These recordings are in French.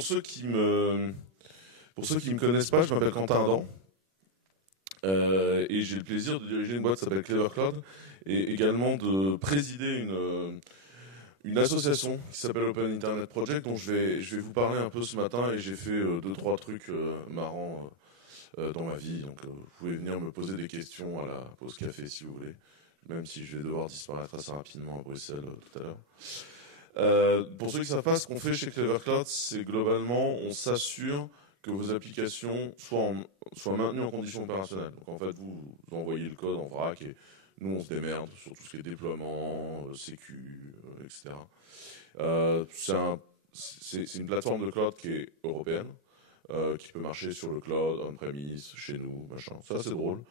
pour ceux qui me connaissent pas, je m'appelle Quentin Adam. Et j'ai le plaisir de diriger une boîte qui s'appelle Clever Cloud et également de présider une association qui s'appelle Open Internet Project dont je vais vous parler un peu ce matin, et j'ai fait 2-3 trucs marrants dans ma vie. Donc vous pouvez venir me poser des questions à la pause café si vous voulez, même si je vais devoir disparaître assez rapidement à Bruxelles tout à l'heure. Pour ceux qui ne savent pas, ce qu'on fait chez Clever Cloud, c'est globalement on s'assure que vos applications soient maintenues en conditions opérationnelles. Donc en fait, vous envoyez le code en vrac et nous on se démerde sur tout ce qui est déploiement, sécu, etc. C'est une plateforme de cloud qui est européenne, qui peut marcher sur le cloud, on-premise, chez nous, machin. Ça c'est drôle.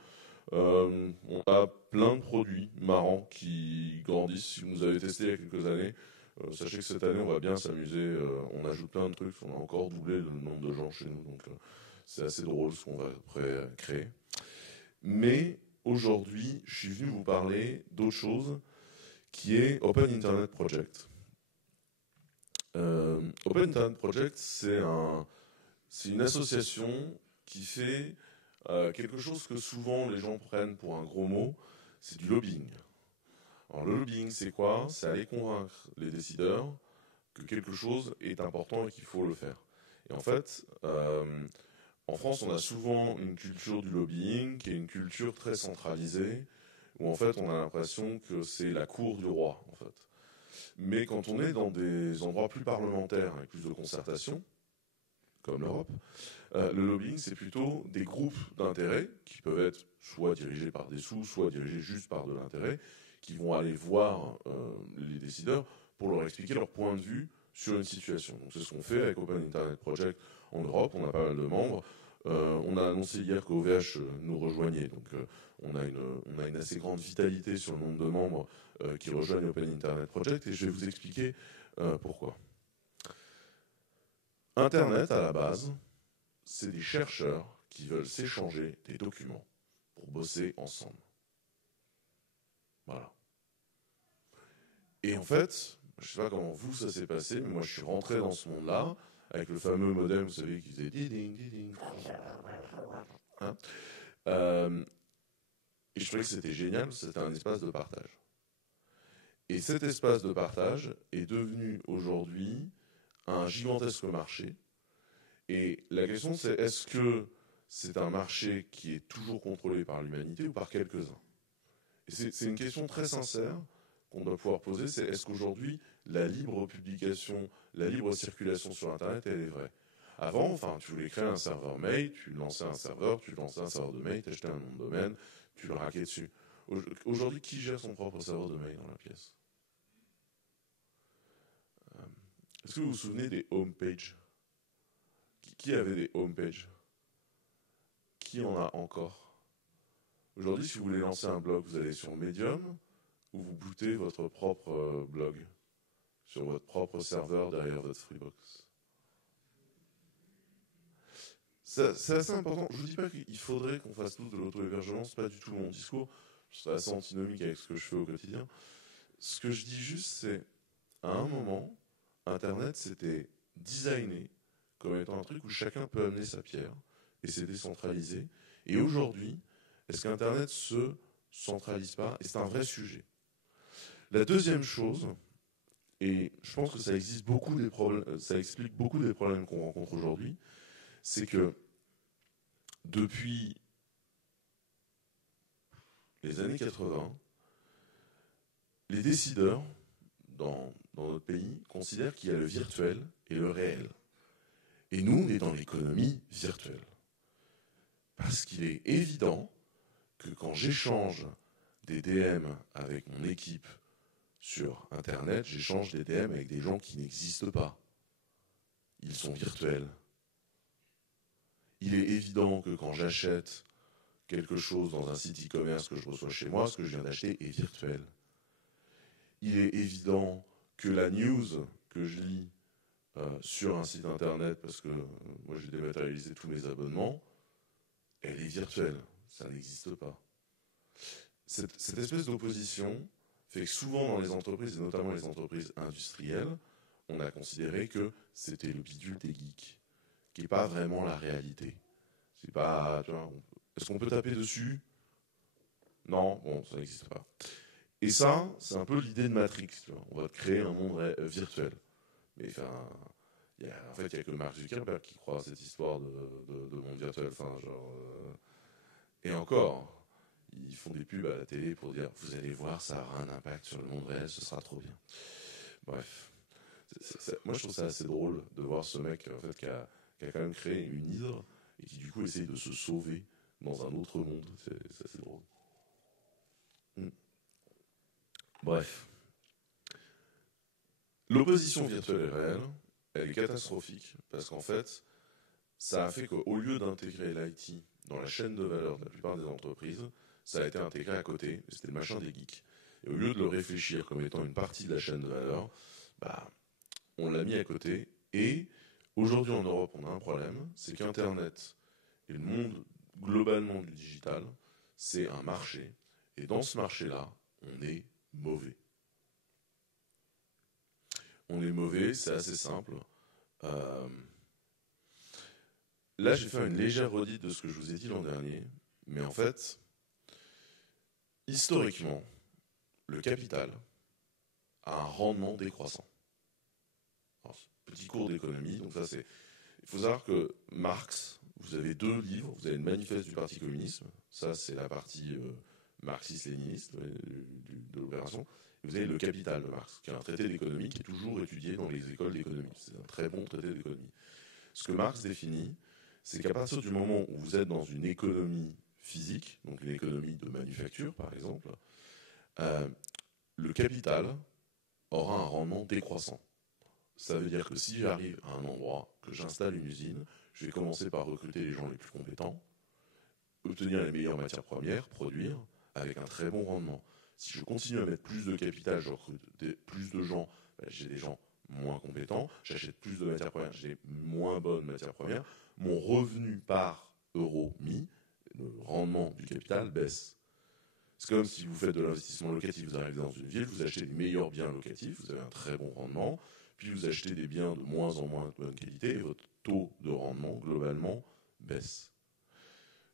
On a plein de produits marrants qui grandissent. Si vous nous avez testé il y a quelques années, sachez que cette année on va bien s'amuser. On ajoute plein de trucs. On a encore doublé le nombre de gens chez nous, donc c'est assez drôle ce qu'on va après créer. Mais aujourd'hui, je suis venu vous parler d'autre chose, qui est Open Internet Project. Open Internet Project, c'est une association qui fait quelque chose que souvent les gens prennent pour un gros mot, c'est du lobbying. Alors le lobbying, c'est quoi? C'est aller convaincre les décideurs que quelque chose est important et qu'il faut le faire. Et en fait, en France, on a souvent une culture du lobbying qui est une culture très centralisée, où en fait on a l'impression que c'est la cour du roi, en fait. Mais quand on est dans des endroits plus parlementaires, avec plus de concertation, comme l'Europe, le lobbying, c'est plutôt des groupes d'intérêt qui peuvent être soit dirigés par des sous, soit dirigés juste par de l'intérêt, qui vont aller voir les décideurs pour leur expliquer leur point de vue sur une situation. Donc c'est ce qu'on fait avec Open Internet Project en Europe. On a pas mal de membres. On a annoncé hier qu'OVH nous rejoignait. Donc on a une assez grande vitalité sur le nombre de membres qui rejoignent Open Internet Project, et je vais vous expliquer pourquoi. Internet, à la base, c'est des chercheurs qui veulent s'échanger des documents pour bosser ensemble. Voilà. Et en fait, je ne sais pas comment vous ça s'est passé, mais moi je suis rentré dans ce monde-là avec le fameux modem, vous savez, qui faisait ding ding. Hein, et je trouvais que c'était génial, c'était un espace de partage. Et cet espace de partage est devenu aujourd'hui un gigantesque marché. Et la question c'est, est-ce que c'est un marché qui est toujours contrôlé par l'humanité ou par quelques-uns? Et c'est une question très sincère qu'on doit pouvoir poser, c'est est-ce qu'aujourd'hui la libre publication, la libre circulation sur Internet, elle est vraie? Avant, enfin, tu voulais créer un serveur mail, tu lançais un serveur de mail, tu achetais un nom de domaine, tu le raquais dessus. Aujourd'hui, qui gère son propre serveur de mail dans la pièce? Est-ce que vous vous souvenez des homepages? Qui avait des homepages? Qui en a encore? Aujourd'hui, si vous voulez lancer un blog, vous allez sur Medium ou vous bootez votre propre blog sur votre propre serveur derrière votre Freebox. C'est assez important. Je ne vous dis pas qu'il faudrait qu'on fasse tous de l'auto-hébergement, c'est pas du tout mon discours. C'est assez antinomique avec ce que je fais au quotidien. Ce que je dis juste, c'est à un moment, Internet s'était designé comme étant un truc où chacun peut amener sa pierre et c'est décentralisé. Et aujourd'hui, est-ce qu'Internet se centralise pas? Et c'est un vrai sujet. La deuxième chose, et je pense que ça explique beaucoup des problèmes qu'on rencontre aujourd'hui, c'est que depuis les années 80, les décideurs dans notre pays considèrent qu'il y a le virtuel et le réel. Et nous, on est dans l'économie virtuelle. Parce qu'il est évident que quand j'échange des DM avec mon équipe sur Internet, j'échange des DM avec des gens qui n'existent pas. Ils sont virtuels. Il est évident que quand j'achète quelque chose dans un site e-commerce que je reçois chez moi, ce que je viens d'acheter est virtuel. Il est évident que la news que je lis sur un site internet, parce que moi j'ai dématérialisé tous mes abonnements, elle est virtuelle, ça n'existe pas. Cette espèce d'opposition fait que souvent dans les entreprises, et notamment les entreprises industrielles, on a considéré que c'était le bidule des geeks, qui n'est pas vraiment la réalité. C'est pas, tu vois, est-ce qu'on peut taper dessus? Non, bon, ça n'existe pas. Et ça, c'est un peu l'idée de Matrix. Tu vois. On va créer un monde virtuel. Mais enfin, en fait, il n'y a que Mark Zuckerberg qui croit à cette histoire de monde virtuel. Enfin, genre, et encore, ils font des pubs à la télé pour dire vous allez voir, ça aura un impact sur le monde réel, ce sera trop bien. Bref, moi je trouve ça assez drôle de voir ce mec en fait, qui a quand même créé une hydre et qui du coup essaye de se sauver dans un autre monde. C'est assez drôle. Bref. L'opposition virtuelle et réelle, elle est catastrophique parce qu'en fait, ça a fait qu'au lieu d'intégrer l'IT dans la chaîne de valeur de la plupart des entreprises, ça a été intégré à côté, c'était le machin des geeks. Et au lieu de le réfléchir comme étant une partie de la chaîne de valeur, bah, on l'a mis à côté. Et aujourd'hui en Europe, on a un problème, c'est qu'Internet et le monde globalement du digital, c'est un marché. Et dans ce marché-là, on est mauvais. On est mauvais, c'est assez simple. Là, j'ai fait une légère redite de ce que je vous ai dit l'an dernier, mais en fait, historiquement, le capital a un rendement décroissant. Alors, petit cours d'économie, donc ça c'est... Il faut savoir que Marx, vous avez 2 livres, vous avez le manifeste du Parti communiste, ça c'est la partie marxiste-léniniste de l'opération, et vous avez le Capital de Marx, qui est un traité d'économie qui est toujours étudié dans les écoles d'économie. C'est un très bon traité d'économie. Ce que Marx définit, c'est qu'à partir du moment où vous êtes dans une économie physique, donc une économie de manufacture par exemple, le capital aura un rendement décroissant. Ça veut dire que si j'arrive à un endroit, que j'installe une usine, je vais commencer par recruter les gens les plus compétents, obtenir les meilleures matières premières, produire, avec un très bon rendement. Si je continue à mettre plus de capital, je recrute plus de gens, j'ai des gens moins compétents, j'achète plus de matières premières, j'ai moins bonnes matières premières, mon revenu par euro mis, le rendement du capital baisse. C'est comme si vous faites de l'investissement locatif, vous arrivez dans une ville, vous achetez les meilleurs biens locatifs, vous avez un très bon rendement, puis vous achetez des biens de moins en moins de bonne qualité et votre taux de rendement, globalement, baisse.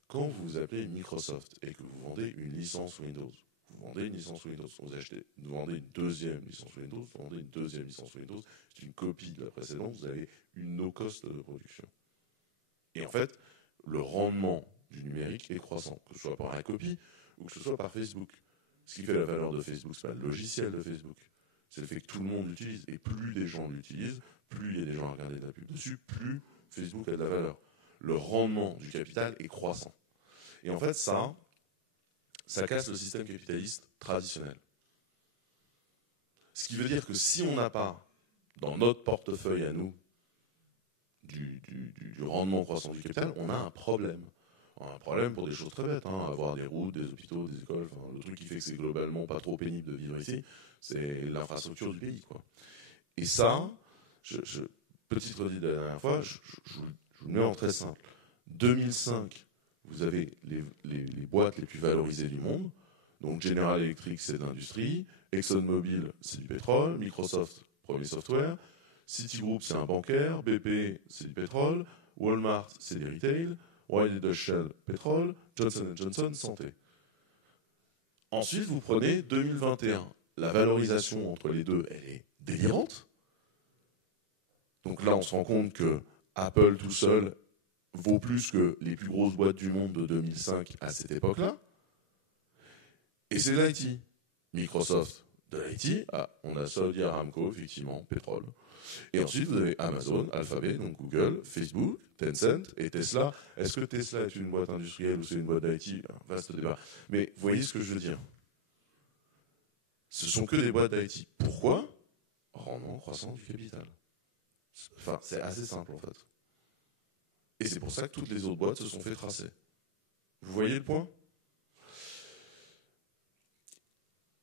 Quand vous vous appelez Microsoft et que vous vendez une licence Windows, vous vendez une licence Windows, vous vendez une deuxième licence Windows, vous vendez une deuxième licence Windows, c'est une copie de la précédente, vous avez une no-cost de production. Et en fait, le rendement du numérique est croissant, que ce soit par la copie ou que ce soit par Facebook. Ce qui fait la valeur de Facebook, c'est pas le logiciel de Facebook. C'est le fait que tout le monde l'utilise. Et plus les gens l'utilisent, plus il y a des gens à regarder de la pub dessus, plus Facebook a de la valeur. Le rendement du capital est croissant. Et en fait, ça casse le système capitaliste traditionnel. Ce qui veut dire que si on n'a pas, dans notre portefeuille à nous, du rendement croissant du capital, on a un problème. On a un problème pour des choses très bêtes, avoir des routes, des hôpitaux, des écoles. Le truc qui fait que c'est globalement pas trop pénible de vivre ici, c'est l'infrastructure du pays, quoi. Et ça, petite redite de la dernière fois, je vous le mets en très simple. 2005, vous avez les boîtes les plus valorisées du monde. Donc General Electric, c'est de l'industrie. ExxonMobil, c'est du pétrole. Microsoft, premier software. Citigroup, c'est un bancaire. BP, c'est du pétrole. Walmart, c'est des retail. Wiley Dutch Shell, pétrole. Johnson & Johnson, santé. Ensuite, vous prenez 2021. La valorisation entre les deux, elle est délirante. Donc là, on se rend compte que Apple tout seul vaut plus que les plus grosses boîtes du monde de 2005 à cette époque-là. Et c'est l'IT. Microsoft, de l'IT. Ah, on a Saudi Aramco, effectivement, pétrole. Et ensuite, vous avez Amazon, Alphabet, donc Google, Facebook, Tencent et Tesla. Est-ce que Tesla est une boîte industrielle ou c'est une boîte d'IT? Vaste débat. Mais vous voyez ce que je veux dire. Ce sont que des boîtes d'IT. Pourquoi? Rendement croissant du capital. Enfin, c'est assez simple en fait. Et c'est pour ça que toutes les autres boîtes se sont fait tracer. Vous voyez le point?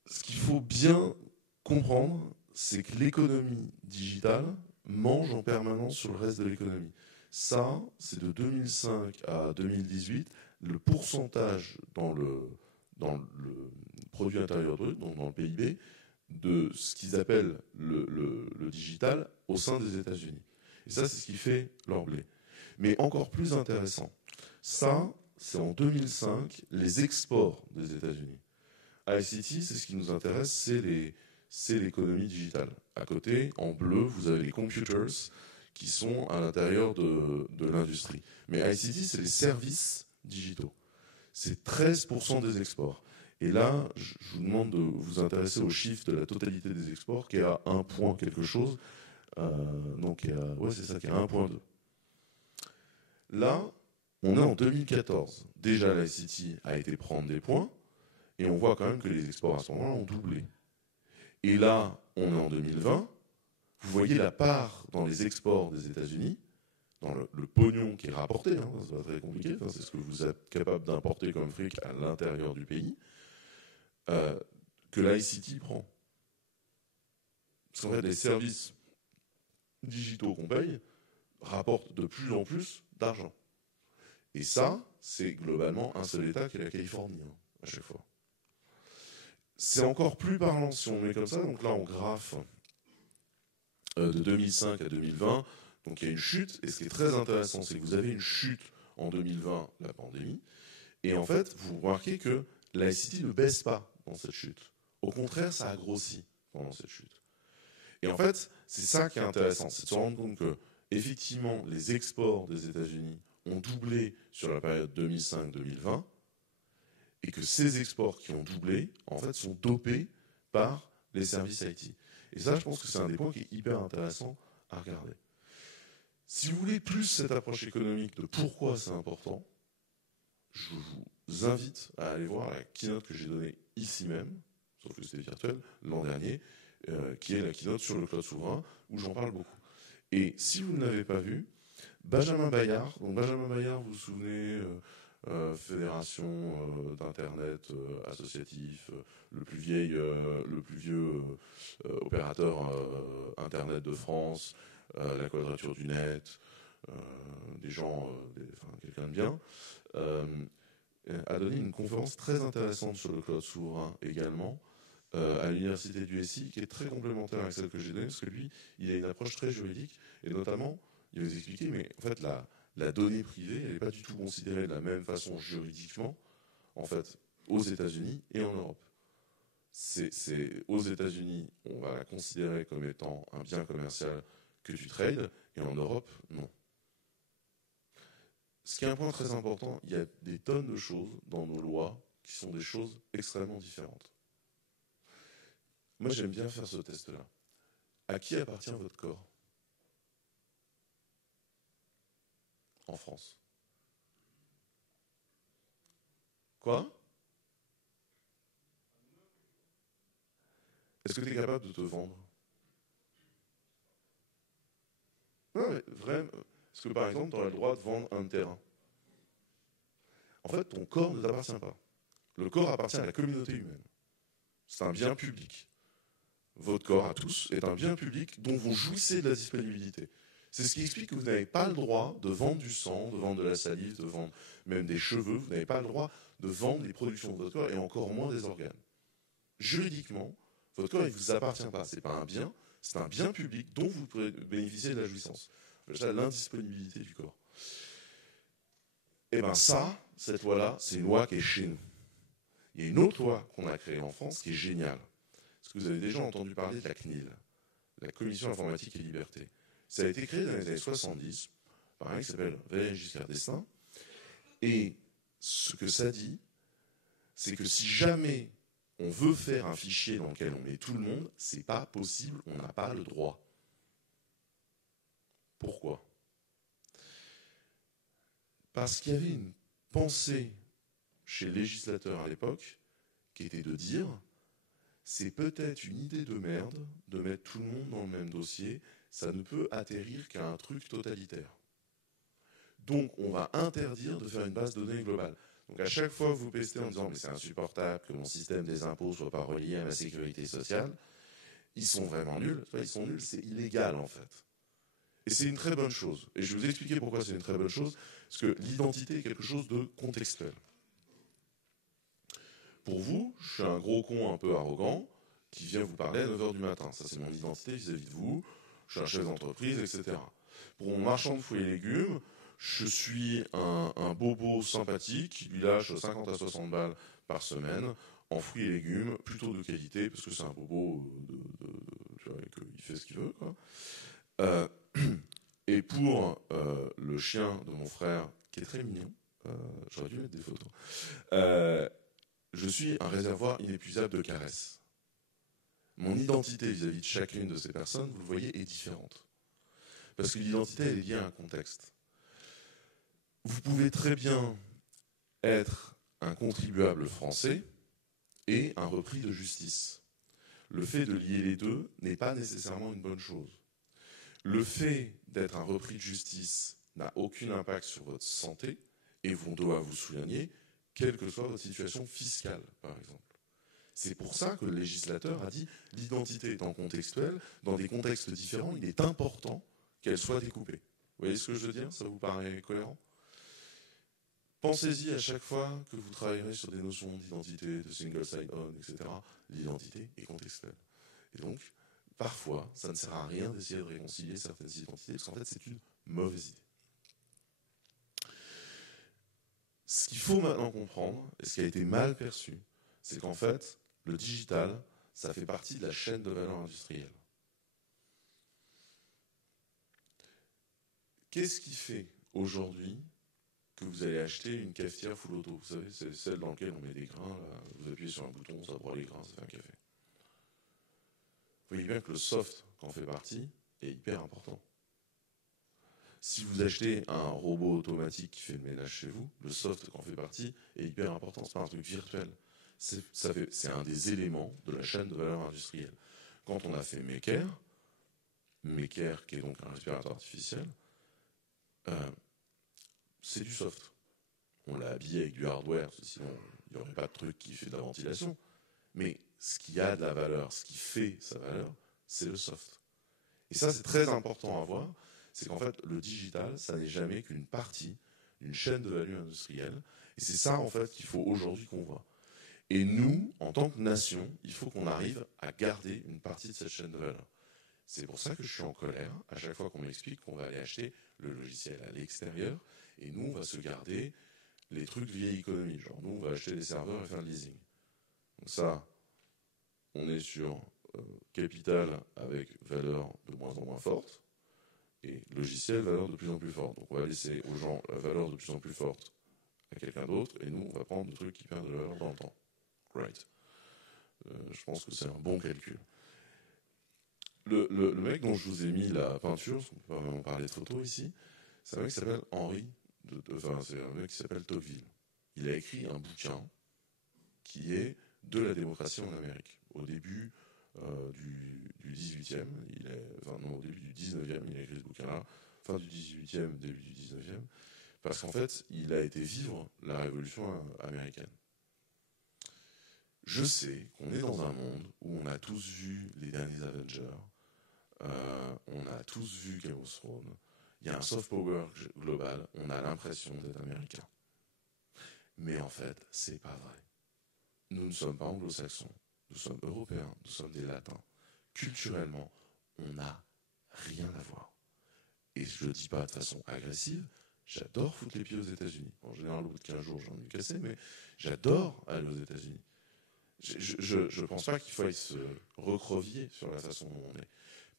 Ce qu'il faut bien comprendre, c'est que l'économie digitale mange en permanence sur le reste de l'économie. Ça, c'est de 2005 à 2018, le pourcentage dans le produit intérieur brut, donc dans le PIB, de ce qu'ils appellent le digital au sein des États-Unis. Et ça, c'est ce qui fait leur blé. Mais encore plus intéressant, ça, c'est en 2005, les exports des États-Unis. ICT, c'est ce qui nous intéresse, c'est l'économie digitale. À côté, en bleu, vous avez les computers qui sont à l'intérieur de l'industrie. Mais ICT, c'est les services digitaux. C'est 13% des exports. Et là, je vous demande de vous intéresser au chiffre de la totalité des exports, qui est à 1 point quelque chose. Donc, c'est ça, qui est à 1,2. Là, on est en 2014. Déjà, l'ICT a été prendre des points, et on voit quand même que les exports à ce moment-là ont doublé. Et là, on est en 2020. Vous voyez la part dans les exports des États-Unis, dans le pognon qui est rapporté, hein, c'est pas très compliqué, c'est ce que vous êtes capable d'importer comme fric à l'intérieur du pays, que l'ICT prend. Parce qu'en fait, les services digitaux qu'on paye rapportent de plus en plus d'argent. Et ça, c'est globalement un seul État qui est la Californie, hein, à chaque fois. C'est encore plus parlant si on met comme ça. Donc là, on graphe de 2005 à 2020. Donc il y a une chute. Et ce qui est très intéressant, c'est que vous avez une chute en 2020, la pandémie. Et en fait, vous remarquez que l'ICT ne baisse pas dans cette chute. Au contraire, ça a grossi pendant cette chute. Et en fait, c'est ça qui est intéressant. C'est de se rendre compte que, effectivement, les exports des États-Unis ont doublé sur la période 2005-2020. Et que ces exports qui ont doublé, en fait, sont dopés par les services IT. Et ça, je pense que c'est un des points qui est hyper intéressant à regarder. Si vous voulez plus cette approche économique de pourquoi c'est important, je vous invite à aller voir la keynote que j'ai donnée ici même, sauf que c'était virtuel, l'an dernier, qui est la keynote sur le cloud souverain, où j'en parle beaucoup. Et si vous ne l'avez pas vu, Benjamin Bayard, vous vous souvenez... fédération d'Internet associatif, le plus vieux opérateur Internet de France, la Quadrature du Net, des gens, quelqu'un de bien, a donné une conférence très intéressante sur le cloud souverain également, à l'université du SI, qui est très complémentaire avec celle que j'ai donnée, parce que lui, il a une approche très juridique, et notamment, il va vous expliquer, mais en fait, la donnée privée, elle n'est pas du tout considérée de la même façon juridiquement, en fait, aux États-Unis et en Europe. Aux États-Unis, on va la considérer comme étant un bien commercial que tu trades, et en Europe, non. Ce qui est un point très important, il y a des tonnes de choses dans nos lois qui sont des choses extrêmement différentes. Moi, j'aime bien faire ce test-là. À qui appartient votre corps en France? Quoi? Est-ce que tu es capable de te vendre? Non, mais vraiment. Est-ce que par exemple, tu aurais le droit de vendre un terrain? En fait, ton corps ne t'appartient pas. Le corps appartient à la communauté humaine. C'est un bien public. Votre corps à tous est un bien public dont vous jouissez de la disponibilité. C'est ce qui explique que vous n'avez pas le droit de vendre du sang, de vendre de la salive, de vendre même des cheveux. Vous n'avez pas le droit de vendre les productions de votre corps et encore moins des organes. Juridiquement, votre corps, il ne vous appartient pas. Ce n'est pas un bien, c'est un bien public dont vous pourrez bénéficier de la jouissance. C'est l'indisponibilité du corps. Et bien ça, cette loi-là, c'est une loi qui est chez nous. Il y a une autre loi qu'on a créée en France qui est géniale. Est-ce que vous avez déjà entendu parler de la CNIL, la Commission informatique et liberté? Ça a été créé dans les années 70 par un qui s'appelle Valéry Giscard d'Estaing. Et ce que ça dit, c'est que si jamais on veut faire un fichier dans lequel on met tout le monde, c'est pas possible, on n'a pas le droit. Pourquoi? Parce qu'il y avait une pensée chez les législateurs à l'époque qui était de dire c'est peut-être une idée de merde de mettre tout le monde dans le même dossier, ça ne peut atterrir qu'à un truc totalitaire. Donc on va interdire de faire une base de données globale. Donc à chaque fois que vous pestez en disant mais c'est insupportable que mon système des impôts ne soit pas relié à ma sécurité sociale, ils sont vraiment nuls. Ils sont nuls, c'est illégal en fait. Et c'est une très bonne chose. Et je vais vous expliquer pourquoi c'est une très bonne chose. Parce que l'identité est quelque chose de contextuel. Pour vous, je suis un gros con un peu arrogant, qui vient vous parler à 9h du matin. Ça, c'est mon identité vis-à-vis de vous. Je suis un chef d'entreprise, etc. Pour mon marchand de fruits et légumes, je suis un bobo sympathique qui lui lâche 50 à 60 balles par semaine en fruits et légumes, plutôt de qualité, parce que c'est un bobo, il fait ce qu'il veut, quoi. Et pour le chien de mon frère, qui est très mignon, j'aurais dû mettre des photos, je suis un réservoir inépuisable de caresses. Mon identité vis-à-vis de chacune de ces personnes, vous le voyez, est différente. Parce que l'identité, elle est liée à un contexte. Vous pouvez très bien être un contribuable français et un repris de justice. Le fait de lier les deux n'est pas nécessairement une bonne chose. Le fait d'être un repris de justice n'a aucun impact sur votre santé et vous doit vous soigner, quelle que soit votre situation fiscale, par exemple. C'est pour ça que le législateur a dit l'identité étant contextuelle, dans des contextes différents, il est important qu'elle soit découpée. Vous voyez ce que je veux dire? Ça vous paraît cohérent? Pensez-y à chaque fois que vous travaillerez sur des notions d'identité, de single sign-on, etc. L'identité est contextuelle. Et donc, parfois, ça ne sert à rien d'essayer de réconcilier certaines identités, parce qu'en fait, c'est une mauvaise idée. Ce qu'il faut maintenant comprendre, et ce qui a été mal perçu, c'est qu'en fait, le digital, ça fait partie de la chaîne de valeur industrielle. Qu'est-ce qui fait aujourd'hui que vous allez acheter une cafetière full auto? Vous savez, c'est celle dans laquelle on met des grains, là. Vous appuyez sur un bouton, ça broie les grains, ça fait un café. Vous voyez bien que le soft, qui en fait partie, est hyper important. Si vous achetez un robot automatique qui fait le ménage chez vous, le soft, qui en fait partie, est hyper important. C'est pas un truc virtuel. C'est un des éléments de la chaîne de valeur industrielle. Quand on a fait Maker, qui est donc un respirateur artificiel, c'est du soft. On l'a habillé avec du hardware, sinon il n'y aurait pas de truc qui fait de la ventilation. Mais ce qui a de la valeur, ce qui fait sa valeur, c'est le soft. Et ça, c'est très important à voir, c'est qu'en fait, le digital, ça n'est jamais qu'une partie d'une chaîne de valeur industrielle. Et c'est ça, en fait, qu'il faut aujourd'hui qu'on voit. Et nous, en tant que nation, il faut qu'on arrive à garder une partie de cette chaîne de valeur. C'est pour ça que je suis en colère à chaque fois qu'on m'explique qu'on va aller acheter le logiciel à l'extérieur et nous, on va se garder les trucs de vieille économie. Genre, nous, on va acheter des serveurs et faire le leasing. Donc ça, on est sur capital avec valeur de moins en moins forte et logiciel, valeur de plus en plus forte. Donc on va laisser aux gens la valeur de plus en plus forte à quelqu'un d'autre et nous, on va prendre des trucs qui perdent de valeur dans le temps. Right. Je pense que c'est un bon calcul. Le mec dont je vous ai mis la peinture, parce qu'on peut pas vraiment parler de photo ici, c'est un mec qui s'appelle Henri, c'est un mec qui s'appelle Tocqueville. Il a écrit un bouquin qui est de la démocratie en Amérique. Au début du 18e, au début du 19e, il a écrit ce bouquin-là, fin du 18e, début du 19e, parce qu'en fait, il a été vivre la révolution américaine. Je sais qu'on est dans un monde où on a tous vu les derniers Avengers, on a tous vu Game of Thrones, il y a un soft power global, on a l'impression d'être américain. Mais en fait, c'est pas vrai. Nous ne sommes pas anglo-saxons, nous sommes européens, nous sommes des latins. Culturellement, on n'a rien à voir. Et je le dis pas de façon agressive, j'adore foutre les pieds aux États-Unis. En général, au bout de 15 jours, j'en ai cassé, mais j'adore aller aux États-Unis. Je pense pas qu'il faille se recrovier sur la façon dont on est.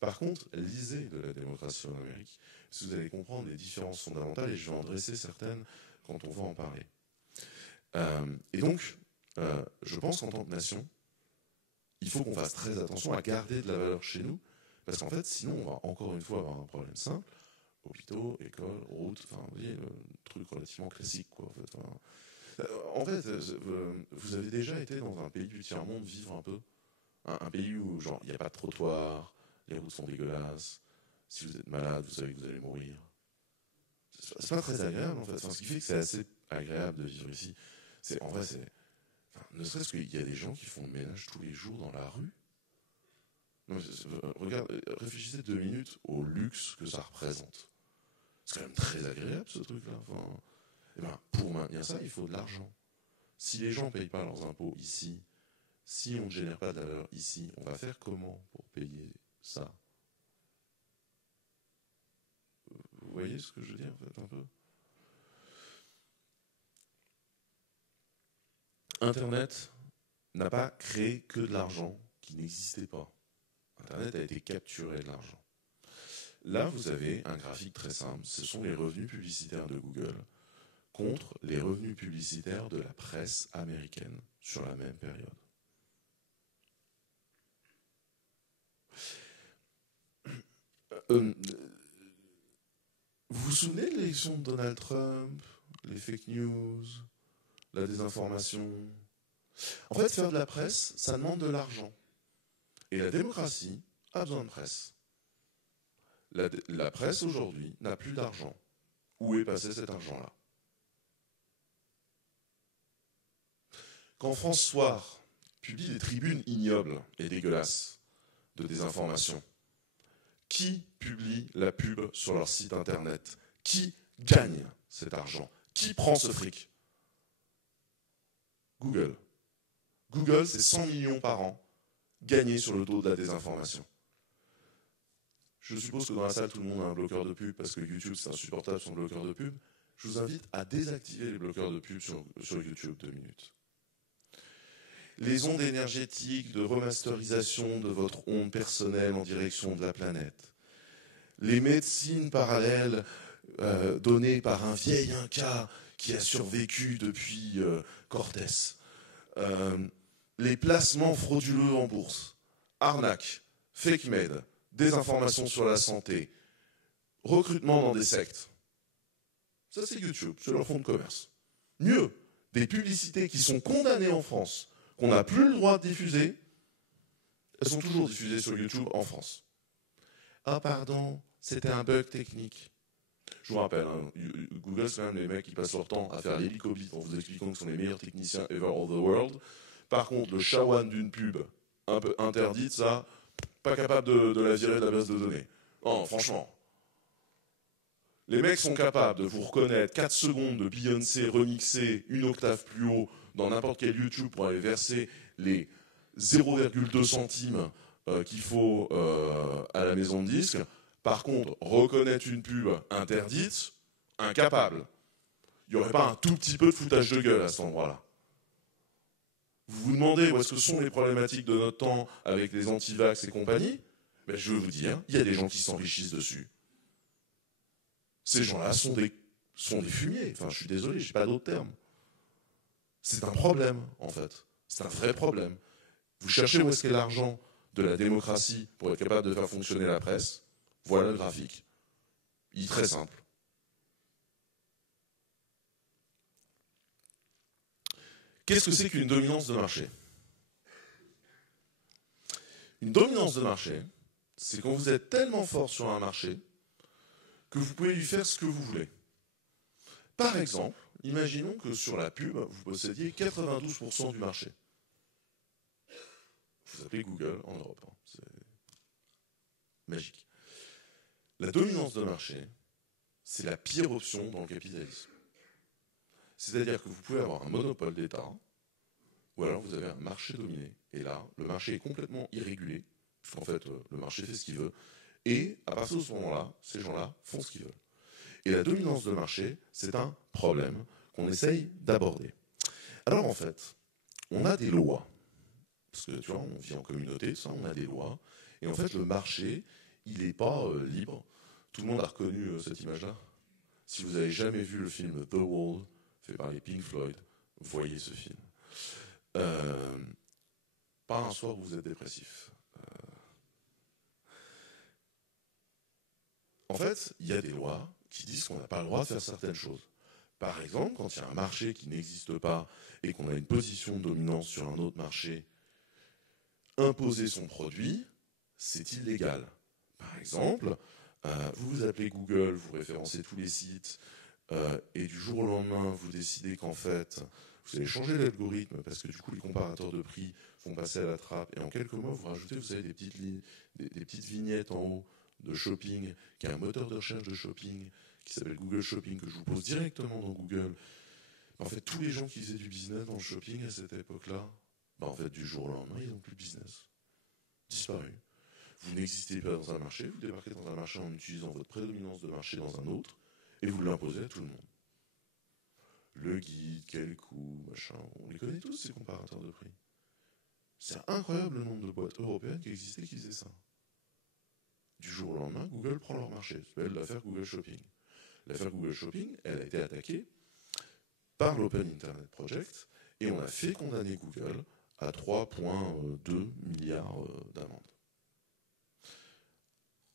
Par contre, lisez de la démocratie en Amérique, parce que vous allez comprendre les différences fondamentales, et je vais en dresser certaines quand on va en parler. Et donc, je pense qu'en tant que nation, il faut qu'on fasse très attention à garder de la valeur chez nous, parce qu'en fait, sinon, on va encore une fois avoir un problème simple. Hôpitaux, écoles, routes, enfin, vous voyez, le truc relativement classique, quoi, en fait. En fait, vous avez déjà été dans un pays du tiers-monde vivre un peu? Un pays où, genre, il n'y a pas de trottoir, les routes sont dégueulasses, si vous êtes malade, vous savez que vous allez mourir. C'est pas très agréable, en fait. Enfin, ce qui fait que c'est assez agréable de vivre ici, en vrai, ne serait-ce qu'il y a des gens qui font le ménage tous les jours dans la rue. Non, réfléchissez 2 minutes au luxe que ça représente. C'est quand même très agréable, ce truc-là. Enfin, pour maintenir ça, il faut de l'argent. Si les gens ne payent pas leurs impôts ici, si on ne génère pas de valeur ici, on va faire comment pour payer ça? Vous voyez ce que je veux dire, en fait, un peu? Internet n'a pas créé que de l'argent qui n'existait pas. Internet a été capturé de l'argent. Là, vous avez un graphique très simple. Ce sont les revenus publicitaires de Google contre les revenus publicitaires de la presse américaine sur la même période. Vous vous souvenez de l'élection de Donald Trump, les fake news, la désinformation? En fait, faire de la presse, ça demande de l'argent. Et la démocratie a besoin de presse. La presse, aujourd'hui, n'a plus d'argent. Où est passé cet argent-là? Quand France Soir publie des tribunes ignobles et dégueulasses de désinformation, qui publie la pub sur leur site internet? Qui gagne cet argent? Qui prend ce fric? Google. Google, c'est 100 millions par an gagnés sur le dos de la désinformation. Je suppose que dans la salle, tout le monde a un bloqueur de pub parce que YouTube, c'est insupportable son bloqueur de pub. Je vous invite à désactiver les bloqueurs de pub sur YouTube 2 minutes. Les ondes énergétiques de remasterisation de votre onde personnelle en direction de la planète. Les médecines parallèles données par un vieil Inca qui a survécu depuis Cortés. Les placements frauduleux en bourse. Arnaque, fake med, désinformation sur la santé, recrutement dans des sectes. Ça, c'est YouTube, c'est leur fonds de commerce. Mieux, des publicités qui sont condamnées en France, qu'on n'a plus le droit de diffuser, elles sont toujours diffusées sur YouTube en France. Ah pardon, c'était un bug technique. Je vous rappelle, hein, Google, c'est quand même les mecs qui passent leur temps à faire l'hélicobite en vous expliquant que ce sont les meilleurs techniciens ever of the world. Par contre, le shawan d'une pub un peu interdite, ça, pas capable de la virer de la base de données. Non, franchement. Les mecs sont capables de vous reconnaître 4 secondes de Beyoncé remixée une octave plus haut dans n'importe quel YouTube pour aller verser les 0,2 centimes qu'il faut à la maison de disques. Par contre, reconnaître une pub interdite, incapable. Il n'y aurait pas un tout petit peu de foutage de gueule à cet endroit-là. Vous vous demandez où est-ce que sont les problématiques de notre temps avec les anti-vax et compagnie? Ben, je veux vous dire, il y a des gens qui s'enrichissent dessus. Ces gens-là sont des fumiers. Enfin, je suis désolé, je n'ai pas d'autre terme. C'est un problème, en fait. C'est un vrai problème. Vous cherchez où est-ce qu'est l'argent de la démocratie pour être capable de faire fonctionner la presse. Voilà le graphique. Il est très simple. Qu'est-ce que c'est qu'une dominance de marché? Une dominance de marché, c'est quand vous êtes tellement fort sur un marché que vous pouvez lui faire ce que vous voulez. Par exemple, imaginons que sur la pub, vous possédiez 92% du marché. Vous appelez Google en Europe. Hein. C'est magique. La dominance de marché, c'est la pire option dans le capitalisme. C'est-à-dire que vous pouvez avoir un monopole d'État, ou alors vous avez un marché dominé. Et là, le marché est complètement irrégulé, puisqu'en fait, le marché fait ce qu'il veut. Et à partir de ce moment-là, ces gens-là font ce qu'ils veulent. Et la dominance de marché, c'est un problème qu'on essaye d'aborder. Alors en fait, on a des lois. Parce que tu vois, on vit en communauté, ça, on a des lois. Et en fait, le marché, il n'est pas libre. Tout le monde a reconnu cette image-là. Si vous n'avez jamais vu le film The Wall, fait par les Pink Floyd, voyez ce film. Pas un soir où vous êtes dépressif. En fait, il y a des lois qui disent qu'on n'a pas le droit de faire certaines choses. Par exemple, quand il y a un marché qui n'existe pas et qu'on a une position de dominance sur un autre marché, imposer son produit, c'est illégal. Par exemple, vous vous appelez Google, vous référencez tous les sites, et du jour au lendemain, vous décidez qu'en fait, vous allez changer l'algorithme parce que du coup, les comparateurs de prix vont passer à la trappe, et en quelques mois, vous rajoutez, vous savez, des petites vignettes en haut de shopping, qui est un moteur de recherche de shopping, qui s'appelle Google Shopping, que je vous pose directement dans Google. En fait, tous les gens qui faisaient du business dans le shopping à cette époque-là, Ben, en fait, du jour au lendemain, ils n'ont plus de business. Disparu. Vous n'existez pas dans un marché, vous débarquez dans un marché en utilisant votre prédominance de marché dans un autre, et vous l'imposez à tout le monde. Le guide, quel coût, machin, on les connaît tous, ces comparateurs de prix. C'est incroyable le nombre de boîtes européennes qui existaient qui faisaient ça. Du jour au lendemain, Google prend leur marché. Ça s'appelle l'affaire Google Shopping. L'affaire Google Shopping, elle a été attaquée par l'Open Internet Project, et on a fait condamner Google à 3,2 milliards d'amendes.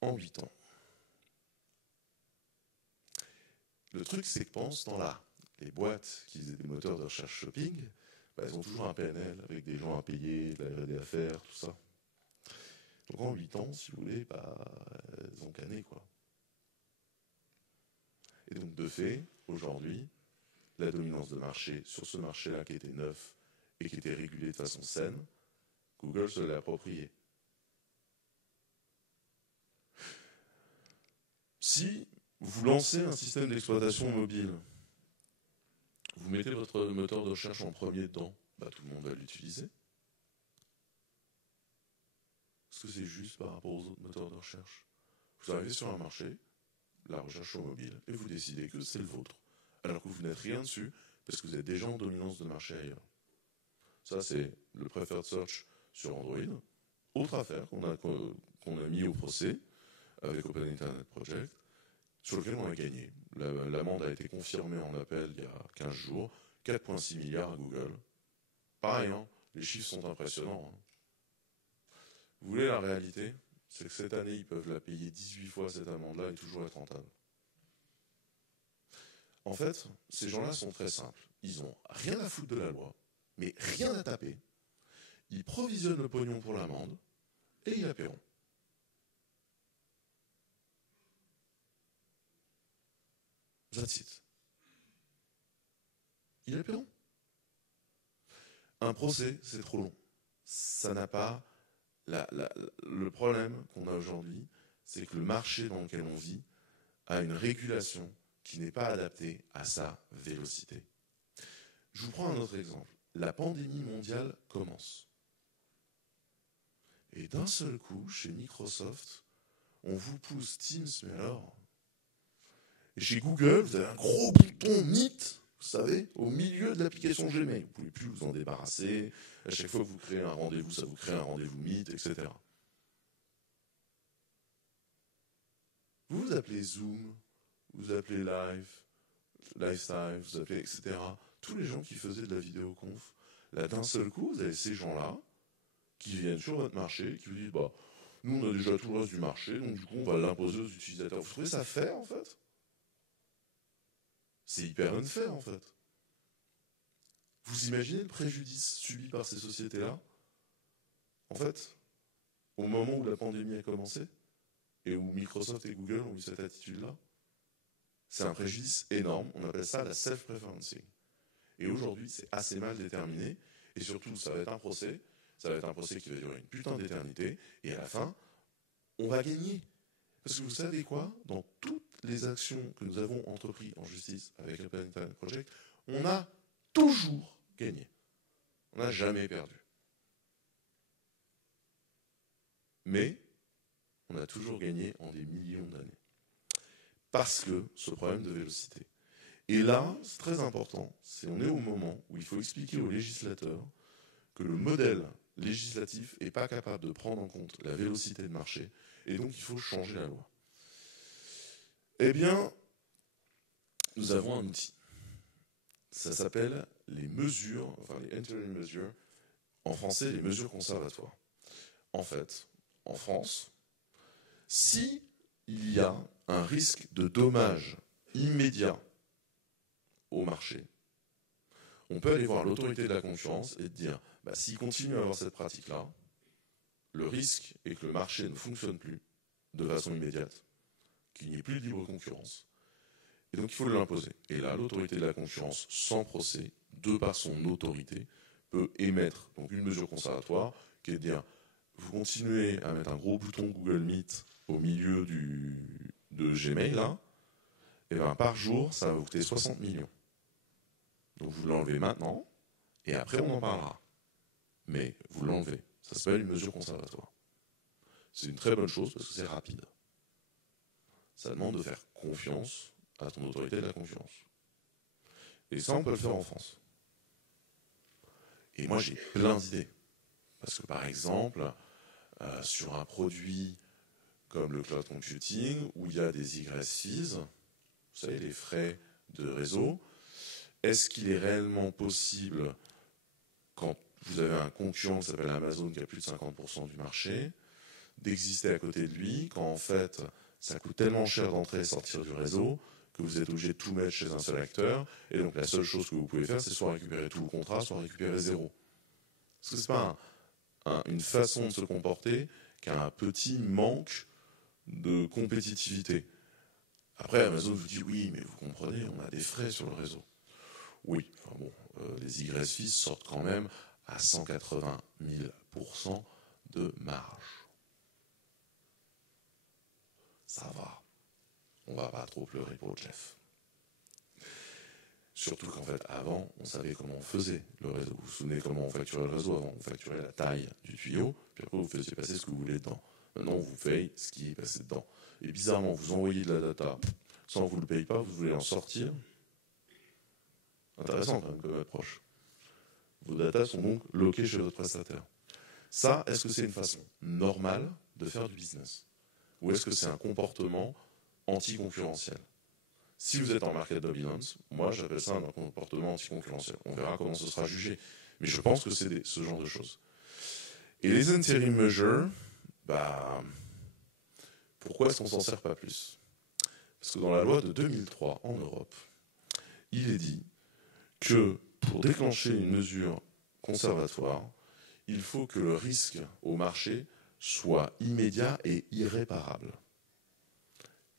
En 8 ans. Le truc, c'est que pendant ce temps-là, les boîtes qui faisaient des moteurs de recherche shopping, elles ont toujours un PNL avec des gens à payer, de la R&D à faire, tout ça. Donc en 8 ans, si vous voulez, elles ont canné, quoi. Et donc de fait, aujourd'hui, la dominance de marché sur ce marché-là qui était neuf et qui était régulé de façon saine, Google se l'a approprié. Si vous lancez un système d'exploitation mobile, vous mettez votre moteur de recherche en premier dedans, tout le monde va l'utiliser. Est-ce que c'est juste par rapport aux autres moteurs de recherche? Vous arrivez sur un marché, la recherche sur mobile, et vous décidez que c'est le vôtre, alors que vous n'êtes rien dessus, parce que vous êtes déjà en dominance de marché ailleurs. Ça, c'est le Preferred Search sur Android. Autre affaire qu'on a mis au procès avec Open Internet Project, sur lequel on a gagné. L'amende a été confirmée en appel il y a 15 jours, 4,6 milliards à Google. Pareil, les chiffres sont impressionnants. Vous voulez la réalité? C'est que cette année, ils peuvent la payer 18 fois cette amende-là et toujours être rentable. En fait, ces gens-là sont très simples. Ils n'ont rien à foutre de la loi, mais rien à taper. Ils provisionnent le pognon pour l'amende et ils la paieront. That's it. Ils la paieront. Un procès, c'est trop long. Ça n'a pas... le problème qu'on a aujourd'hui, c'est que le marché dans lequel on vit a une régulation qui n'est pas adaptée à sa vélocité. Je vous prends un autre exemple. La pandémie mondiale commence. Et d'un seul coup, chez Microsoft, on vous pousse Teams, mais alors... Et chez Google, vous avez un gros bouton Meet, vous savez, au milieu de l'application Gmail. Vous ne pouvez plus vous en débarrasser. À chaque fois que vous créez un rendez-vous, ça vous crée un rendez-vous Meet, etc. Vous appelez Zoom, vous appelez Lifestyle, vous appelez etc. Tous les gens qui faisaient de la vidéoconf, là d'un seul coup, vous avez ces gens-là qui viennent sur votre marché, qui vous disent nous on a déjà tout le reste du marché, donc du coup on va l'imposer aux utilisateurs. Vous trouvez ça fair en fait? C'est hyper unfair en fait. Vous imaginez le préjudice subi par ces sociétés-là? En fait, au moment où la pandémie a commencé, et où Microsoft et Google ont eu cette attitude-là, c'est un préjudice énorme. On appelle ça la self-preferencing. Et aujourd'hui, c'est assez mal déterminé. Et surtout, ça va être un procès. Ça va être un procès qui va durer une putain d'éternité. Et à la fin, on va gagner. Parce que vous savez quoi? Dans toutes les actions que nous avons entreprises en justice avec l'Open Internet Project, on a toujours gagné. On n'a jamais perdu. Mais on a toujours gagné en des millions d'années. Parce que ce problème de vélocité. Et là, c'est très important, on est au moment où il faut expliquer aux législateurs que le modèle législatif n'est pas capable de prendre en compte la vélocité de marché, et donc il faut changer la loi. Eh bien, nous avons un outil. Ça s'appelle les mesures, les interim measures, en français les mesures conservatoires. En fait, en France, si il y a un risque de dommage immédiat au marché, on peut aller voir l'autorité de la concurrence et dire, s'il continue à avoir cette pratique-là, le risque est que le marché ne fonctionne plus de façon immédiate, qu'il n'y ait plus de libre concurrence. Et donc il faut l'imposer. Et là, l'autorité de la concurrence, sans procès, de par son autorité, peut émettre donc une mesure conservatoire qui est de dire, vous continuez à mettre un gros bouton Google Meet au milieu de Gmail, là, et par jour, ça va vous coûter 60 millions. Donc vous l'enlevez maintenant, et après on en parlera. mais vous l'enlevez. Ça s'appelle une mesure conservatoire. C'est une très bonne chose parce que c'est rapide. Ça demande de faire confiance à ton autorité de la concurrence. Et ça, on peut le faire en France. Et moi, j'ai plein d'idées. Parce que, par exemple, sur un produit comme le cloud computing, où il y a des egress fees, vous savez, les frais de réseau, est-ce qu'il est réellement possible, quand vous avez un concurrent qui s'appelle Amazon, qui a plus de 50% du marché, d'exister à côté de lui, quand en fait, ça coûte tellement cher d'entrer et sortir du réseau, que vous êtes obligé de tout mettre chez un seul acteur, et donc la seule chose que vous pouvez faire, c'est soit récupérer tout le contrat, soit récupérer zéro. Parce que c'est pas une façon de se comporter qui a un petit manque de compétitivité. Après, Amazon vous dit oui, mais vous comprenez, on a des frais sur le réseau. Oui, enfin bon, les egress fees sortent quand même à 180 000% de marge. Ça va. On va pas trop pleurer pour Jeff. Surtout qu'en fait, avant, on savait comment on faisait le réseau. Vous vous souvenez comment on facturait le réseau avant? On facturait la taille du tuyau, puis après vous faisiez passer ce que vous voulez dedans. Maintenant, on vous paye ce qui est passé dedans. Et bizarrement, vous envoyez de la data sans vous le payer pas, vous voulez en sortir. Intéressant quand même comme approche. Vos data sont donc loquées chez votre prestataire. Ça, est-ce que c'est une façon normale de faire du business? Ou est-ce que c'est un comportement anticoncurrentiel? Si vous êtes en market dominance, moi j'appelle ça un comportement anticoncurrentiel. On verra comment ce sera jugé. Mais je pense que c'est ce genre de choses. Et les interim measures, pourquoi est-ce qu'on s'en sert pas plus? Parce que dans la loi de 2003 en Europe, il est dit que pour déclencher une mesure conservatoire, il faut que le risque au marché soit immédiat et irréparable.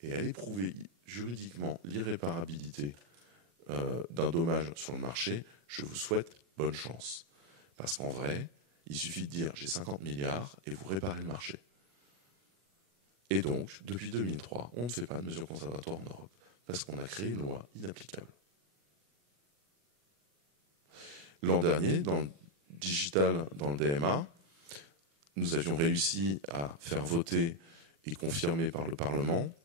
Et aller prouver juridiquement l'irréparabilité d'un dommage sur le marché, je vous souhaite bonne chance. Parce qu'en vrai, il suffit de dire j'ai 50 milliards et vous réparez le marché. Et donc, depuis 2003, on ne fait pas de mesures conservatoires en Europe, parce qu'on a créé une loi inapplicable. L'an dernier, dans le digital, dans le DMA, nous avions réussi à faire voter et confirmer par le Parlement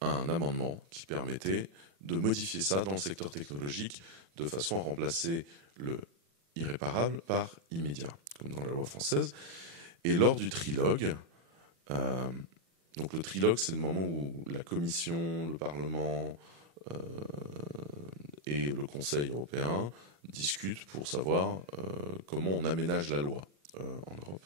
un amendement qui permettait de modifier ça dans le secteur technologique de façon à remplacer le irréparable par immédiat, comme dans la loi française. Et lors du trilogue, donc le trilogue, c'est le moment où la Commission, le Parlement et le Conseil européen discutent pour savoir comment on aménage la loi en Europe.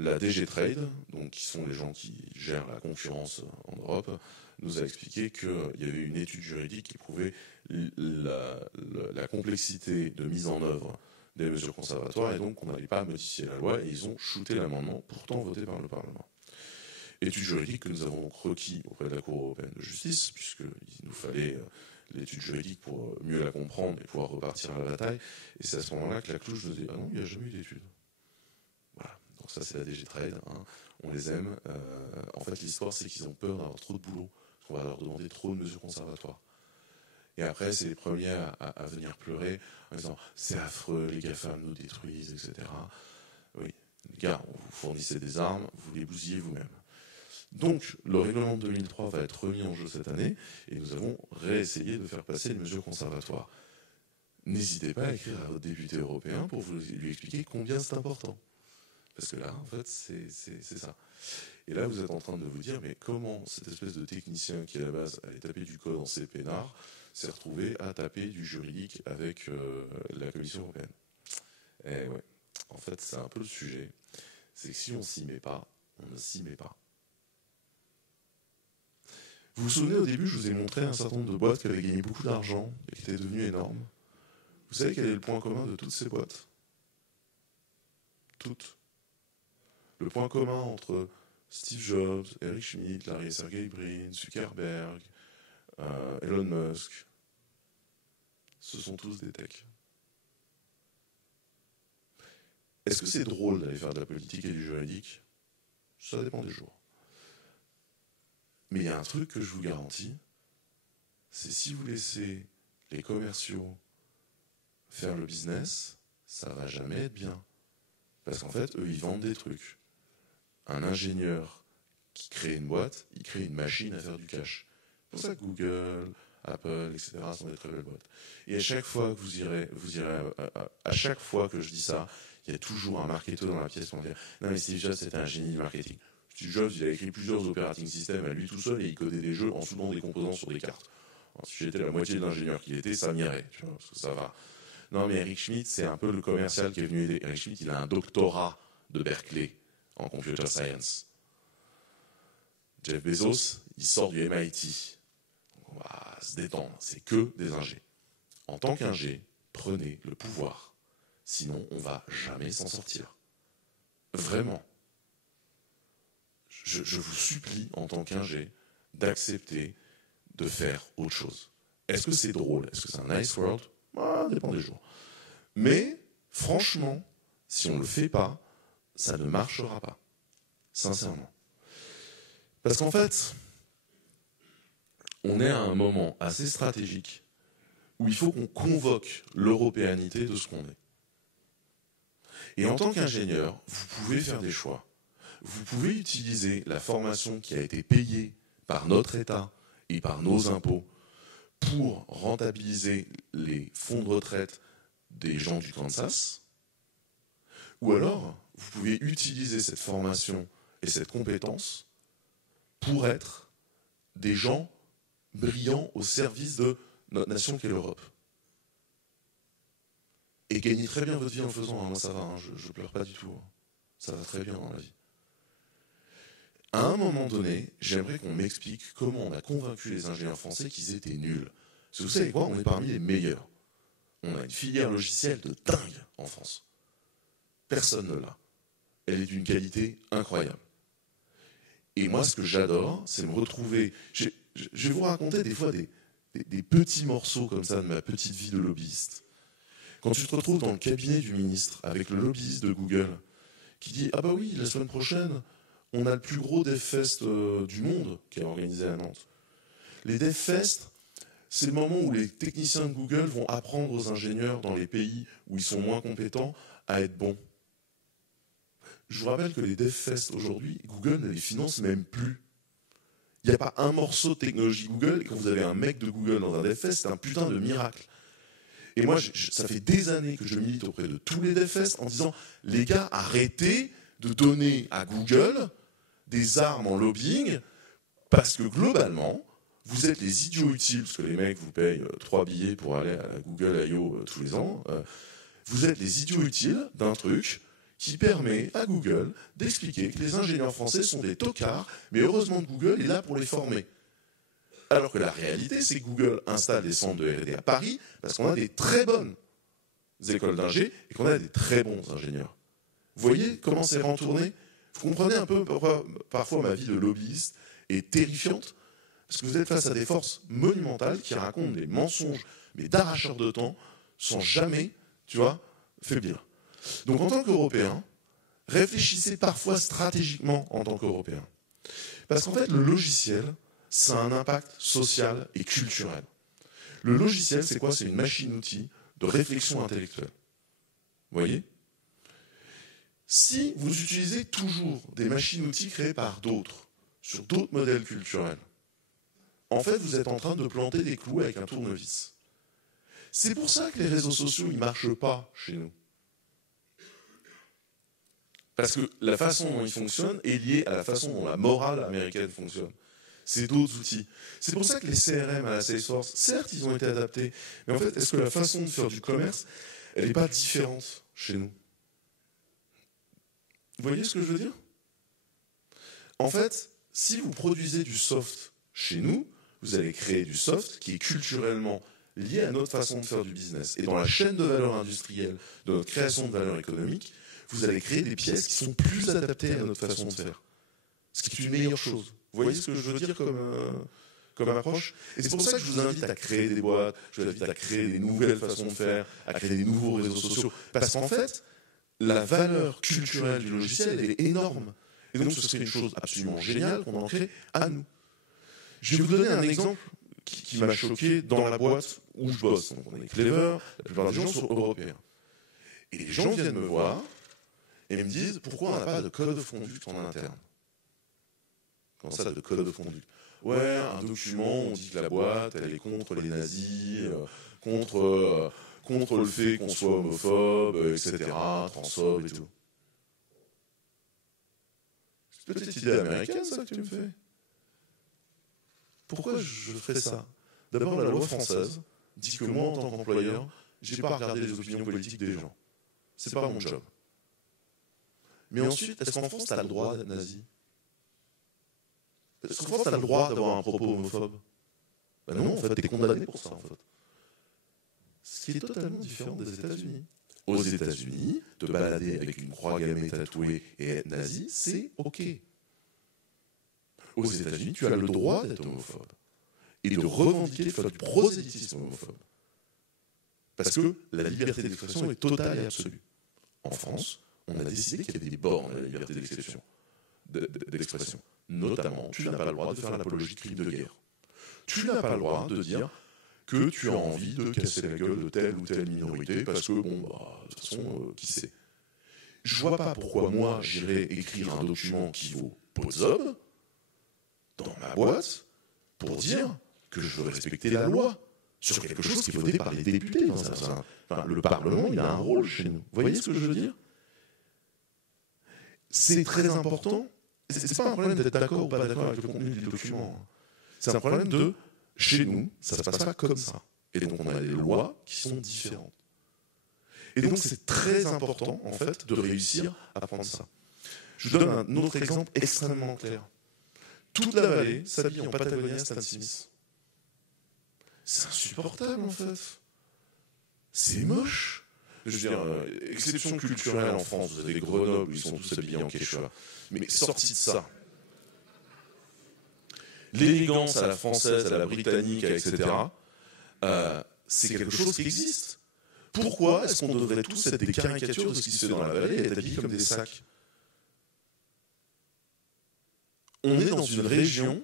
La DG Trade, donc qui sont les gens qui gèrent la concurrence en Europe, nous a expliqué qu'il y avait une étude juridique qui prouvait la complexité de mise en œuvre des mesures conservatoires et donc qu'on n'allait pas modifier la loi et ils ont shooté l'amendement pourtant voté par le Parlement. Étude juridique que nous avons donc requis auprès de la Cour européenne de justice, puisqu'il nous fallait l'étude juridique pour mieux la comprendre et pouvoir repartir à la bataille. Et c'est à ce moment-là que la clouche nous dit « Ah non, il n'y a jamais eu d'étude ». Voilà, donc ça c'est la DG Trade, hein. On les aime. En fait, l'histoire c'est qu'ils ont peur d'avoir trop de boulot, qu'on va leur demander trop de mesures conservatoires. Et après, c'est les premiers à venir pleurer en disant « C'est affreux, les GAFAM nous détruisent, etc. » Oui, les gars, on vous fournissait des armes, vous les bousillez vous-même. Donc, le règlement de 2003 va être remis en jeu cette année et nous avons réessayé de faire passer une mesure conservatoire. N'hésitez pas à écrire à votre député européen pour lui expliquer combien c'est important. Parce que là, en fait, c'est ça. Et là, vous êtes en train de vous dire, mais comment cette espèce de technicien qui, à la base, allait taper du code en C peinard, s'est retrouvé à taper du juridique avec la Commission européenne? Et ouais, en fait, c'est un peu le sujet. C'est que si on s'y met pas, on ne s'y met pas. Vous vous souvenez, au début, je vous ai montré un certain nombre de boîtes qui avaient gagné beaucoup d'argent et qui étaient devenues énormes. Vous savez quel est le point commun de toutes ces boîtes? Toutes. Le point commun entre Steve Jobs, Eric Schmidt, Larry Sergey Brin, Zuckerberg, Elon Musk, ce sont tous des techs. Est-ce que c'est drôle d'aller faire de la politique et du juridique? Ça dépend des jours. Mais il y a un truc que je vous garantis, c'est si vous laissez les commerciaux faire le business, ça va jamais être bien. Parce qu'en fait, eux, ils vendent des trucs. Un ingénieur qui crée une boîte, il crée une machine à faire du cash. C'est pour ça que Google, Apple, etc. sont des très belles boîtes. Et à chaque fois que vous irez à chaque fois que je dis ça, il y a toujours un marketeur dans la pièce pour dire « Non mais Steve Jobs, c'était un génie du marketing. Steve Jobs, il a écrit plusieurs operating systems à lui tout seul et il codait des jeux en soudant des composants sur des cartes. Alors, si j'étais la moitié de l'ingénieur qu'il était, ça m'irait, tu vois, parce que ça va. Non mais Eric Schmidt, c'est un peu le commercial qui est venu aider. Eric Schmidt, il a un doctorat de Berkeley en computer science. Jeff Bezos, il sort du MIT. On va se détendre, c'est que des ingés. En tant qu'ingé, prenez le pouvoir. Sinon, on va jamais s'en sortir. Vraiment. Je vous supplie, en tant qu'ingé, d'accepter de faire autre chose. Est-ce que c'est drôle? Est-ce que c'est un nice world? Ça dépend des jours. Mais, franchement, si on ne le fait pas, ça ne marchera pas. Sincèrement. Parce qu'en fait, on est à un moment assez stratégique où il faut qu'on convoque l'européanité de ce qu'on est. Et en tant qu'ingénieur, vous pouvez faire des choix. Vous pouvez utiliser la formation qui a été payée par notre État et par nos impôts pour rentabiliser les fonds de retraite des gens du Kansas. Ou alors, vous pouvez utiliser cette formation et cette compétence pour être des gens brillants au service de notre nation qu'est l'Europe. Et gagnez très bien votre vie en le faisant. Moi, ça va, je pleure pas du tout. Ça va très bien dans la vie. À un moment donné, j'aimerais qu'on m'explique comment on a convaincu les ingénieurs français qu'ils étaient nuls. Parce que vous savez quoi, on est parmi les meilleurs. On a une filière logicielle de dingue en France. Personne ne l'a. Elle est d'une qualité incroyable. Et moi, ce que j'adore, c'est me retrouver... Je vais vous raconter des fois des petits morceaux comme ça de ma petite vie de lobbyiste. Quand tu te retrouves dans le cabinet du ministre avec le lobbyiste de Google qui dit « Ah bah oui, la semaine prochaine, on a le plus gros DevFest du monde qui est organisé à Nantes. » Les DevFest, c'est le moment où les techniciens de Google vont apprendre aux ingénieurs dans les pays où ils sont moins compétents à être bons. Je vous rappelle que les DevFest aujourd'hui, Google ne les finance même plus. Il n'y a pas un morceau de technologie Google, et quand vous avez un mec de Google dans un DevFest, c'est un putain de miracle. Et moi, ça fait des années que je milite auprès de tous les DevFest en disant « Les gars, arrêtez de donner à Google des armes en lobbying, parce que globalement, vous êtes les idiots utiles, parce que les mecs vous payent 3 billets pour aller à la Google I.O. tous les ans, vous êtes les idiots utiles d'un truc qui permet à Google d'expliquer que les ingénieurs français sont des tocards, mais heureusement que Google est là pour les former. » Alors que la réalité, c'est que Google installe des centres de R&D à Paris parce qu'on a des très bonnes écoles d'ingé et qu'on a des très bons ingénieurs. Vous voyez comment c'est retourné? Vous comprenez un peu pourquoi parfois ma vie de lobbyiste est terrifiante? Parce que vous êtes face à des forces monumentales qui racontent des mensonges, mais d'arracheurs de temps, sans jamais, tu vois, faiblir. Donc en tant qu'Européen, réfléchissez parfois stratégiquement en tant qu'Européen. Parce qu'en fait, le logiciel, ça a un impact social et culturel. Le logiciel, c'est quoi? C'est une machine-outil de réflexion intellectuelle. Vous voyez? Si vous utilisez toujours des machines-outils créées par d'autres, sur d'autres modèles culturels, en fait, vous êtes en train de planter des clous avec un tournevis. C'est pour ça que les réseaux sociaux, ils ne marchent pas chez nous. Parce que la façon dont ils fonctionnent est liée à la façon dont la morale américaine fonctionne. C'est d'autres outils. C'est pour ça que les CRM à la Salesforce, certes, ils ont été adaptés, mais en fait, est-ce que la façon de faire du commerce, elle n'est pas différente chez nous? Vous voyez ce que je veux dire? En fait, si vous produisez du soft chez nous, vous allez créer du soft qui est culturellement lié à notre façon de faire du business. Et dans la chaîne de valeur industrielle, de notre création de valeur économique, vous allez créer des pièces qui sont plus adaptées à notre façon de faire. Ce qui est une meilleure chose. Vous voyez ce que je veux dire comme approche? Et c'est pour ça que je vous invite à créer des boîtes, je vous invite à créer des nouvelles façons de faire, à créer des nouveaux réseaux sociaux. Parce qu'en fait, la valeur culturelle du logiciel est énorme. Et donc ce serait une chose absolument géniale qu'on en crée à nous. Je vais vous donner un exemple qui m'a choqué dans la boîte où je bosse. Donc on est Clever, la plupart des gens sont européens. Et les gens viennent me voir et me disent pourquoi on n'a pas de code of conduct en interne. Comment ça, de code of conduct? Ouais, un document, on dit que la boîte, elle est contre les nazis, contre le fait qu'on soit homophobe, etc., transphobe et tout. C'est peut-être idée américaine, ça, que tu me fais. Pourquoi je ferais ça? D'abord, la loi française dit que moi, en tant qu'employeur, je n'ai pas à regarder les opinions politiques des gens. C'est pas mon job. Mais ensuite, est-ce qu'en France, tu as le droit d'être nazi? Est-ce qu'en France, tu as le droit d'avoir un propos homophobe? Ben non, en fait, tu es condamné pour ça, en fait. Ce qui est totalement différent des États-Unis. Aux États-Unis, te balader avec une croix gammée tatouée et être nazi, c'est OK. Aux États-Unis, tu as le droit d'être homophobe et de revendiquer de faire du prosélytisme homophobe. Parce que la liberté d'expression est totale et absolue. En France, on a décidé qu'il y avait des bornes à la liberté d'expression. Notamment, tu n'as pas le droit de faire l'apologie de crimes de guerre. Tu n'as pas le droit de dire que tu as envie de casser la gueule de telle ou telle minorité parce que, bon, bah, de toute façon, qui sait. Je vois pas pourquoi moi, j'irais écrire un document qui vaut Potsdam dans ma boîte pour dire que je veux respecter la loi sur quelque chose qui est voté par les députés. Le Parlement, il a un rôle chez nous. Vous voyez ce que je veux dire? C'est très important. C'est pas un problème d'être d'accord ou pas d'accord avec le contenu du document. C'est un problème de, chez nous, ça se passe pas comme ça. Et donc on a des lois qui sont différentes. Et donc c'est très important, en fait, de réussir à prendre ça. Je vous donne un autre exemple extrêmement clair. Toute la vallée s'habille en Patagonia Stan Smith. C'est insupportable, en fait. C'est moche. Je veux dire, exception culturelle en France, vous avez des Grenoble où ils sont tous habillés en quechua. Mais sorti de ça, l'élégance à la française, à la britannique, etc., c'est quelque chose qui existe. Pourquoi est-ce qu'on devrait tous être des caricatures de ce qui se fait dans la vallée et être habillés comme des sacs? On est dans une région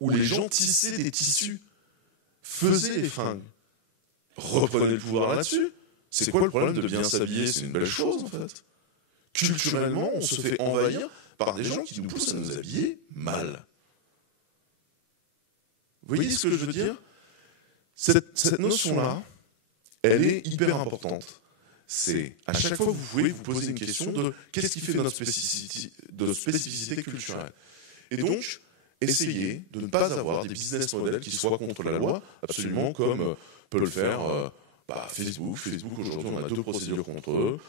où les gens tissaient des tissus, faisaient les fringues. Reprenez le pouvoir là-dessus. C'est quoi le problème de bien s'habiller? C'est une belle chose, en fait. Culturellement, on se fait envahir par des gens qui nous poussent à nous habiller mal. Vous voyez ce que je veux dire? Cette notion-là, elle est hyper importante. C'est, à chaque fois, vous pouvez vous poser une question de qu'est-ce qui fait notre spécificité culturelle. Et donc, essayez de ne pas avoir des business models qui soient contre la loi, absolument comme peut le faire Facebook. Facebook, aujourd'hui, on a 2 procédures contre eux.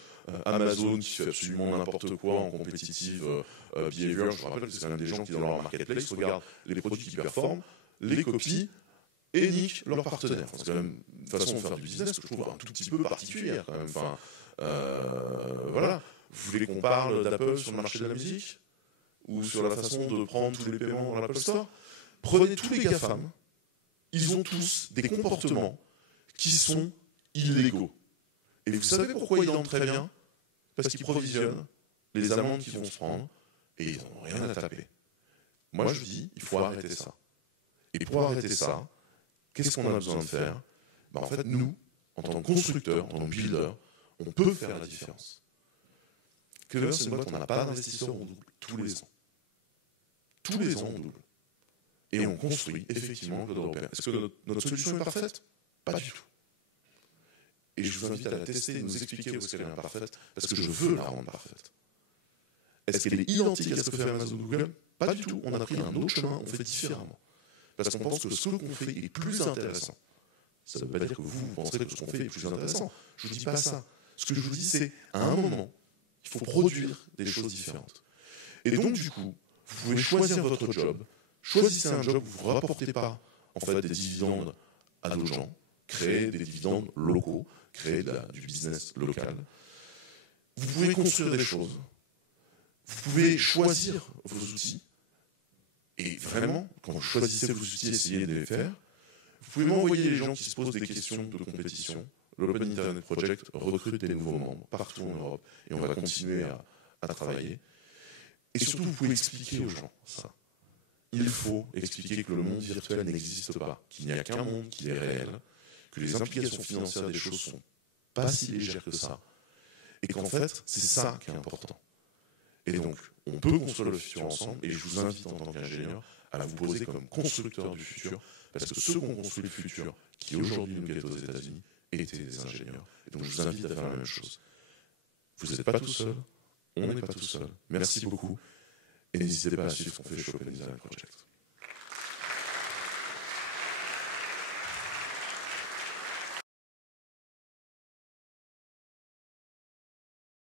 Amazon qui fait absolument n'importe quoi en competitive behavior. Je vous rappelle que c'est quand même des gens qui, dans leur marketplace, regardent les produits qui performent, les copient et niquent leurs partenaires. Enfin, c'est quand même une façon de faire du business que je trouve un tout petit peu particulière, quand même. Enfin, voilà. Vous voulez qu'on parle d'Apple sur le marché de la musique? Ou sur la façon de prendre tous les paiements dans l'Apple Store? Prenez tous les GAFAM, ils ont tous des comportements qui sont illégaux. Et vous savez pourquoi ils entrent très bien? Parce qu'ils provisionnent les amendes qu'ils vont se prendre et ils n'ont rien à taper. Moi, je dis, il faut arrêter ça. Et pour arrêter ça, qu'est-ce qu'on a besoin de faire? En fait, nous, en tant que constructeurs, en tant que builders, on peut faire la différence. Clever, c'est une boîte, on n'a pas d'investisseurs, on double tous les ans. Tous les ans, on double. Et on construit effectivement le code européen. Est-ce que notre solution est parfaite? Pas du tout. Et je vous invite à la tester et nous expliquer où est-ce qu'elle est imparfaite, parce que je veux la rendre parfaite. Est-ce qu'elle est identique à ce que fait Amazon ou Google? Pas du tout. On a pris un autre chemin, on fait différemment. Parce qu'on pense que ce qu'on fait est plus intéressant. Ça ne veut pas dire que vous penserez que ce qu'on fait est plus intéressant. Je ne vous dis pas ça. Ce que je vous dis, c'est, à un moment, il faut produire des choses différentes. Et donc, du coup, vous pouvez choisir votre job. Choisissez un job où vous ne rapportez pas en fait, des dividendes à nos gens. Créer des dividendes locaux, créer du business local. Vous pouvez construire des choses. Vous pouvez choisir vos outils. Et vraiment, quand vous choisissez vos outils, essayez de les faire. Vous pouvez m'envoyer les gens qui se posent des questions de compétition. L'Open Internet Project recrute des nouveaux membres partout en Europe. Et on va continuer à travailler. Et surtout, vous pouvez expliquer aux gens ça. Il faut expliquer que le monde virtuel n'existe pas, qu'il n'y a qu'un monde qui est réel, que les implications financières des choses sont pas si légères que ça, et qu'en fait, c'est ça qui est important. Et donc, on peut construire le futur ensemble, et je vous invite en tant qu'ingénieur à vous poser comme constructeur du futur, parce que ceux qui ont construit le futur, qui aujourd'hui nous guettent aux États-Unis, étaient des ingénieurs. Et donc, je vous invite à faire la même chose. Vous n'êtes pas tout seul, on n'est pas tout seul. Merci beaucoup, et n'hésitez pas à suivre ce qu'on fait chez Open Design Project.